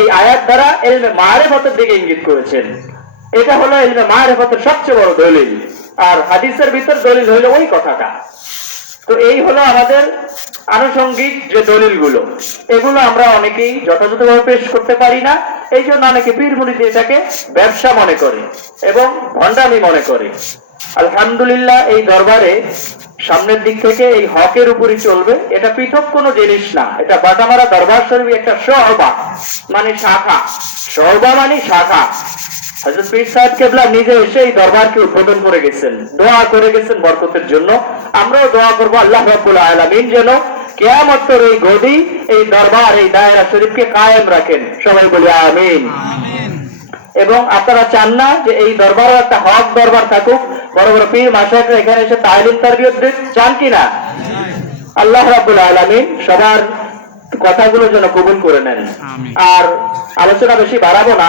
এই আয়াত দ্বারা এলমে দিকে ইঙ্গিত করেছেন। এটা হলো এলমে সবচেয়ে বড় দলিল। আর হাদিসের ভিতর দলিল ওই কথাটা। তো এই হলো আমাদের আনুষঙ্গিক যে এগুলো আমরা অনেকেই যথাযথভাবে পেশ করতে পারি না। এই জন্য অনেকে পীরমুড়িতে এটাকে ব্যবসা মনে করে এবং ভণ্ডামি মনে করে। আলহামদুলিল্লাহ এই দরবারে সামনের দিক থেকে এই হকের উপরই চলবে। এটা পৃথক কোনো জিনিস না। এটা বাটামারা দরবার শরীফ একটা সহবা মানে শাখা। সহবা মানে শাখা। পীর সাহেব কেবলা নিজে এসে এই দরবারকে উদ্বোধন করে গেছেন। দোয়া করে গেছেন বরকতের জন্য। আমরাও দোয়া করব আল্লাহ রাব্বুল আলামিন যেন কেয়ামতের এই গদি, এই দরবার, এই দায়রা শরীফকে কায়েম রাখেন। সবাই বলি আমিন। এবং আপনারা চান না যে এই দরবারও একটা হক দরবার থাকুক। বড় বড় পীর মাসাকরা এখানে এসে তাহলে তারবিয়ত চান কি না? আল্লাহ রাবুল আলমিন সবার কথাগুলো জন্য কবুল করে নেন। আর আলোচনা বেশি বাড়াবো না।